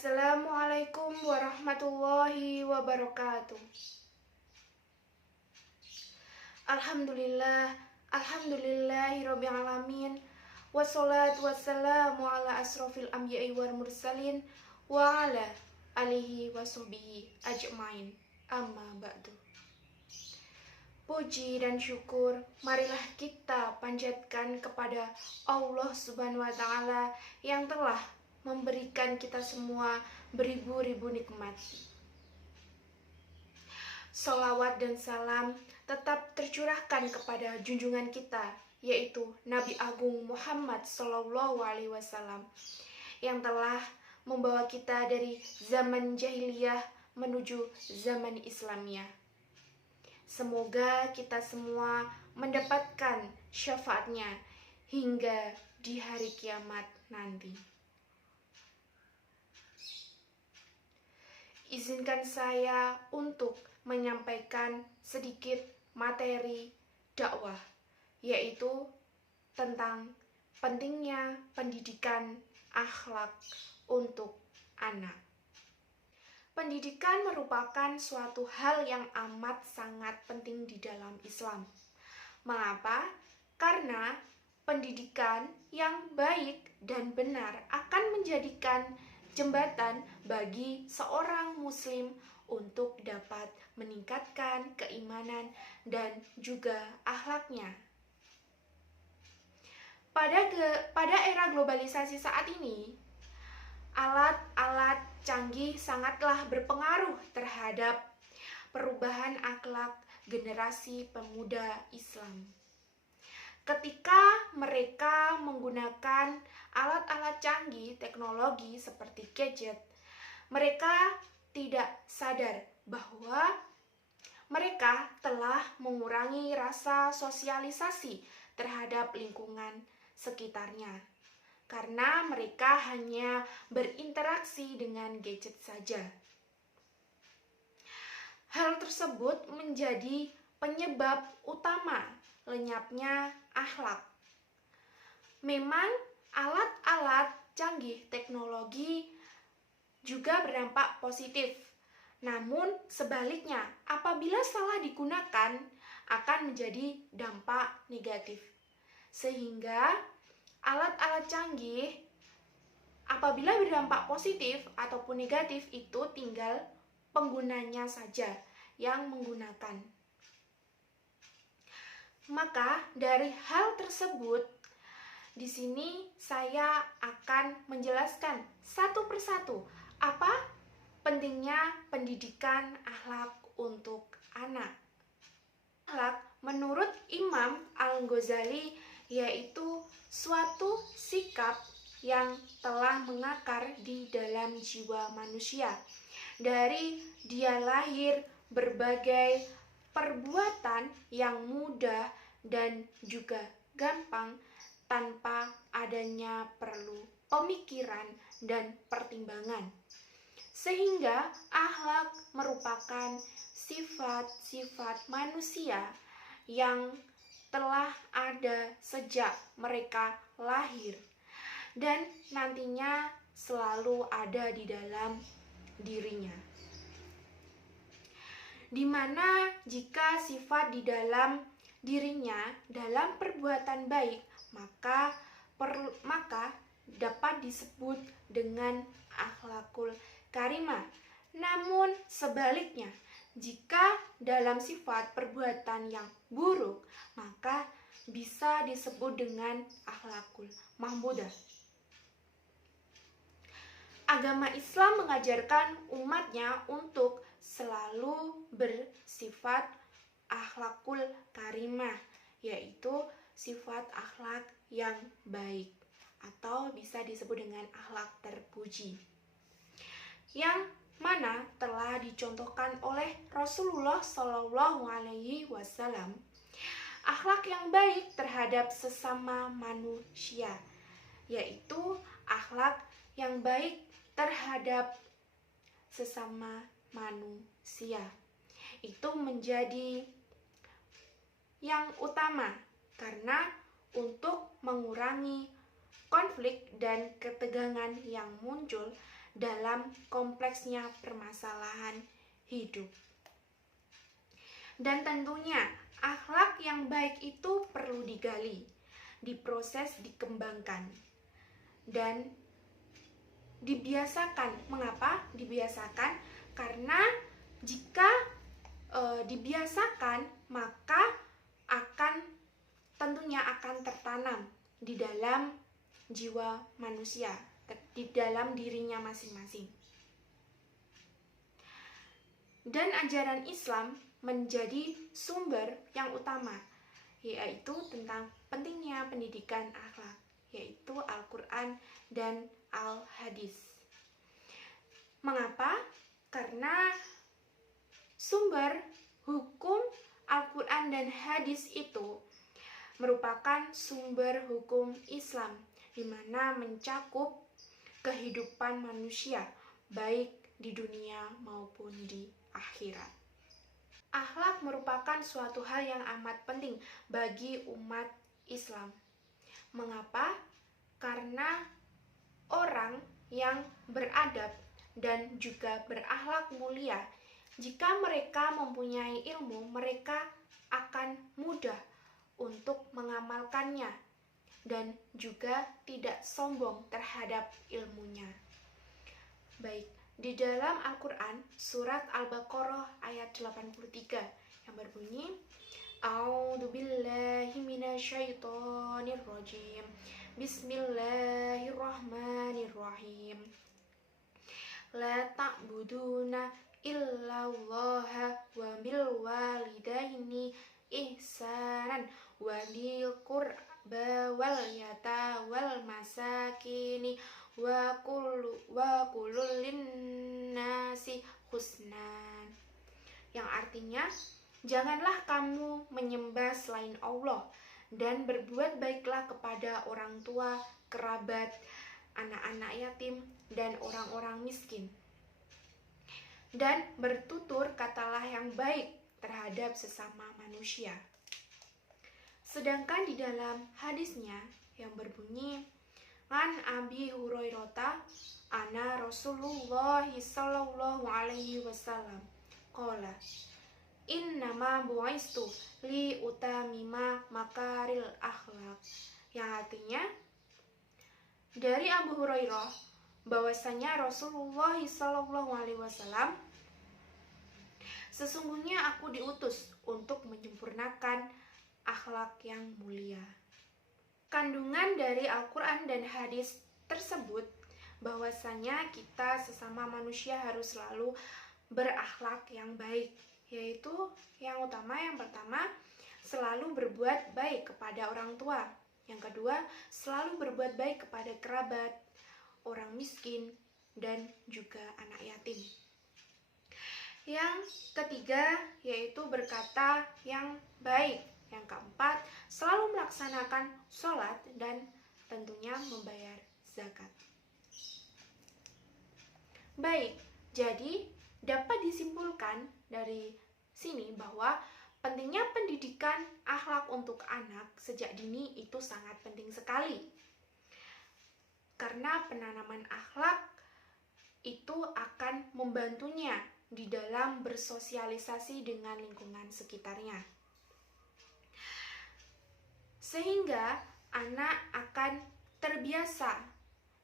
Assalamualaikum warahmatullahi wabarakatuh. Alhamdulillah, alhamdulillahirabbil alamin. Wassalatu wassalamu ala asrofil anbiya'i wal mursalin wa ala alihi washabihi ajmain. Amma ba'du. Puji dan syukur marilah kita panjatkan kepada Allah Subhanahu wa taala yang telah memberikan kita semua beribu-ribu nikmat. Salawat dan salam tetap tercurahkan kepada junjungan kita, yaitu Nabi Agung Muhammad SAW, yang telah membawa kita dari zaman jahiliyah menuju zaman Islamiyah. Semoga kita semua mendapatkan syafaatnya hingga di hari kiamat nanti. Izinkan saya untuk menyampaikan sedikit materi dakwah, yaitu tentang pentingnya pendidikan akhlak untuk anak. Pendidikan merupakan suatu hal yang amat sangat penting di dalam Islam. Mengapa? Karena pendidikan yang baik dan benar akan menjadikan jembatan bagi seorang muslim untuk dapat meningkatkan keimanan dan juga akhlaknya. Pada era globalisasi saat ini, alat-alat canggih sangatlah berpengaruh terhadap perubahan akhlak generasi pemuda Islam. Ketika mereka menggunakan alat-alat canggih teknologi seperti gadget, mereka tidak sadar bahwa mereka telah mengurangi rasa sosialisasi terhadap lingkungan sekitarnya, karena mereka hanya berinteraksi dengan gadget saja. Hal tersebut menjadi penyebab utama lenyapnya akhlak. Memang alat-alat canggih teknologi juga berdampak positif. Namun sebaliknya, apabila salah digunakan akan menjadi dampak negatif. Sehingga alat-alat canggih apabila berdampak positif ataupun negatif itu tinggal penggunanya saja yang menggunakan. Maka dari hal tersebut, di sini saya akan menjelaskan satu persatu apa pentingnya pendidikan akhlak untuk anak. Akhlak menurut Imam Al-Ghazali yaitu suatu sikap yang telah mengakar di dalam jiwa manusia. Dari dia lahir berbagai perbuatan yang mudah dan juga gampang tanpa adanya perlu pemikiran dan pertimbangan. Sehingga akhlak merupakan sifat-sifat manusia yang telah ada sejak mereka lahir dan nantinya selalu ada di dalam dirinya. Dimana jika sifat di dalam dirinya dalam perbuatan baik, maka dapat disebut dengan akhlakul karimah. Namun sebaliknya, jika dalam sifat perbuatan yang buruk, maka bisa disebut dengan akhlakul mahmudah. Agama Islam mengajarkan umatnya untuk selalu bersifat akhlakul karimah, yaitu sifat akhlak yang baik atau bisa disebut dengan akhlak terpuji, yang mana telah dicontohkan oleh Rasulullah SAW. Akhlak yang baik terhadap sesama manusia, yaitu akhlak yang baik terhadap sesama manusia, itu menjadi yang utama karena untuk mengurangi konflik dan ketegangan yang muncul dalam kompleksnya permasalahan hidup. Dan tentunya akhlak yang baik itu perlu digali, diproses, dikembangkan, dan dibiasakan. Mengapa dibiasakan? Karena jika dibiasakan, maka tentunya akan tertanam di dalam jiwa manusia, di dalam dirinya masing-masing. Dan ajaran Islam menjadi sumber yang utama, yaitu tentang pentingnya pendidikan akhlak, yaitu Al-Quran dan Al-Hadis. Mengapa? Karena sumber hukum Al-Quran dan Hadis itu merupakan sumber hukum Islam, di mana mencakup kehidupan manusia, baik di dunia maupun di akhirat. Akhlak merupakan suatu hal yang amat penting bagi umat Islam. Mengapa? Karena orang yang beradab dan juga berakhlak mulia, jika mereka mempunyai ilmu, mereka akan mudah untuk mengamalkannya dan juga tidak sombong terhadap ilmunya. Baik, di dalam Al-Quran, surat Al-Baqarah ayat 83 yang berbunyi, A'udzubillahi minasyaitonirrajim. Bismillahirrahmanirrahim. La ta'buduna illallaha wa bil walidaini ihsanan wa dil qurba wal yata wal masakini wa kulul linnasi husnan, yang artinya janganlah kamu menyembah selain Allah dan berbuat baiklah kepada orang tua, kerabat, anak-anak yatim, dan orang-orang miskin, dan bertutur katalah yang baik terhadap sesama manusia. Sedangkan di dalam hadisnya yang berbunyi, An Abi Hurairah ana Rasulullah sallallahu alaihi wasallam qala innama bu'istu li utamima makaril akhlak, yang artinya dari Abu Hurairah bahwasanya Rasulullah sallallahu alaihi wasallam, sesungguhnya aku diutus untuk menyempurnakan akhlak yang mulia. Kandungan dari Al-Quran dan hadis tersebut bahwasanya kita sesama manusia harus selalu berakhlak yang baik, yaitu yang pertama selalu berbuat baik kepada orang tua, yang kedua selalu berbuat baik kepada kerabat, orang miskin, dan juga anak yatim. Yang ketiga yaitu berkata yang baik. Yang keempat, selalu melaksanakan sholat dan tentunya membayar zakat. Baik, jadi dapat disimpulkan dari sini bahwa pentingnya pendidikan akhlak untuk anak sejak dini itu sangat penting sekali. Karena penanaman akhlak itu akan membantunya di dalam bersosialisasi dengan lingkungan sekitarnya, sehingga anak akan terbiasa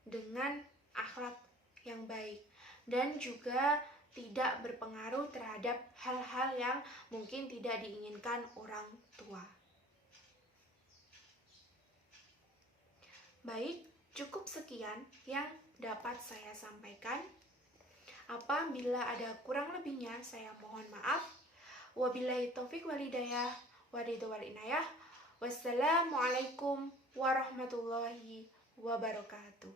dengan akhlak yang baik dan juga tidak berpengaruh terhadap hal-hal yang mungkin tidak diinginkan orang tua. Baik, cukup sekian yang dapat saya sampaikan. Apabila ada kurang lebihnya, saya mohon maaf. Wabillahi taufik walhidayah, waridho wal inayah. Wassalamualaikum warahmatullahi wabarakatuh.